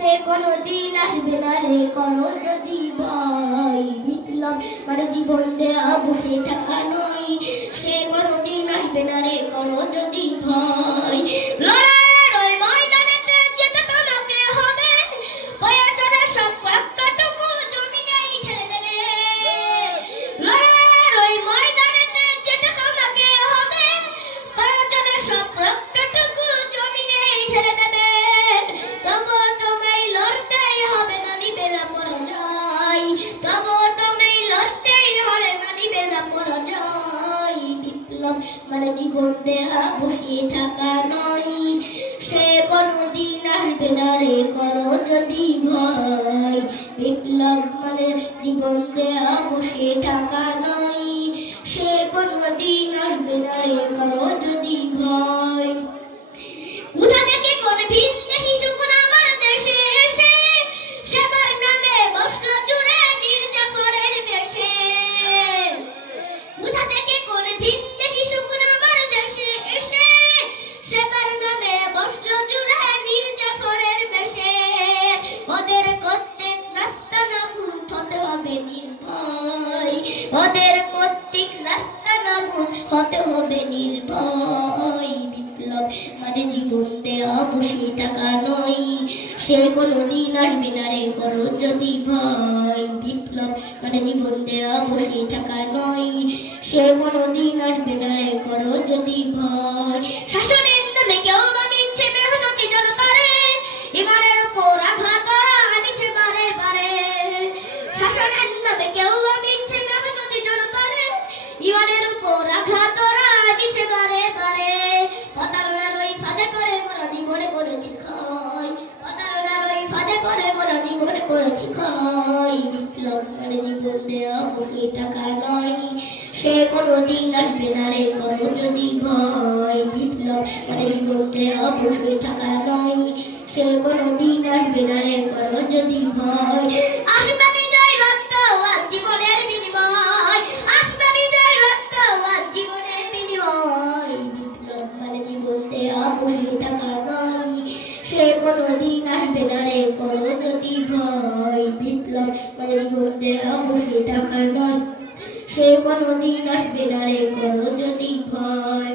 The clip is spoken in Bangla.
সে কোনদিন আসবে না রে করো যদি ভয়। বিপ্লব মানে জীবন দেয়া বসে থাকা নয়, সে কোনদিন আসবে না রে করো যদি ভয়। লড়াইয়ের ওই ময়দানেতে যেতে তোমাকে হবে, প্রয়োজনে সব রক্তটুকু জমিনেই ঢেলে দেবে। লড়াইয়ের ওই ময়দানেতে যেতে তোমাকে হবে, প্রয়োজনে সব রক্তটুকু জমিনেই ঢেলে দেবে। তবুও তোমায় লড়তেই হবে, না দিবে না পরাজয়। তবুও তোমায় লড়তেই হবে, না দিবে না পরাজয়। বিপ্লব মানে জীবন দেয়া বসিয়ে থাকা নয়, সে কোনদিন আসবে না রে করো যদি ভয়। বিপ্লব মানে জীবন দেয়া বসিয়ে থাকা নয়, সে কোনদিন আসবে না রে করো যদি ভয়। কোথা থেকে কোন ভিনদেশি শকুন আমার দেশে এসে সেবার নামে বসলো জুড়ে মীর জাফরের বেশে। কোথা থেকে কোন ভিনদেশি শকুন আমার দেশে এসে সেবার নামে বসলো জুড়ে মীর জাফরের বেশে। ওদের কর্তৃক রাস্তা নাবুদ হতে হবে নির্ভয়, ওদের কর্তৃক রাস্তা নাবুদ হতে হবে নির্ভয়। বিপ্লব মানে জীবন দেয়া বসে থাকা নয়, সে কোনদিন আসবে না রে করো যদি ভয়। বিপ্লব মানে জীবন দেয়া বসে থাকা নয়, সে কোনদিন আসবে না রে করো যদি ভয়। শাসনের নামে কেউ বা মিথ্যে মেহনতি জনতারে ইমানের উপর আঘাত আনিছে বারে বারে। শাসনের নামে কেউ বা মিথ্যে মেহনতি জনতারে ইমানের উপর আঘাত আনিছে বারে বারে। প্রতারণার ওই ফাঁদে পড়ে মোরা জীবনে করেছি ক্ষয়, প্রতারণার ওই ফাঁদে পড়ে মোরা জীবনে করেছি ক্ষয়। বিপ্লব মানে জীবন দেয়া বসে থাকা নয়, সে কোনদিন আসবে না রে করো যদি ভয়। বিপ্লব মানে জীবন দেয়া বসে থাকা নয়, সে কোনদিন আসবে না রে করো যদি ভয়। আসবে বিজয় রক্ত আর জীবনের বিনিময়, আসবে বিজয় রক্ত আর জীবনের বিনিময়। বিপ্লব মানে জীবন দেয়া বসে থাকা নয়, সে কোনদিন আসবে না রে করো যদি ভয়। বিপ্লব মানে জীবন দেয়া বসে থাকা নয়, সে কোনদিন আসবে না রে করো যদি ভয়।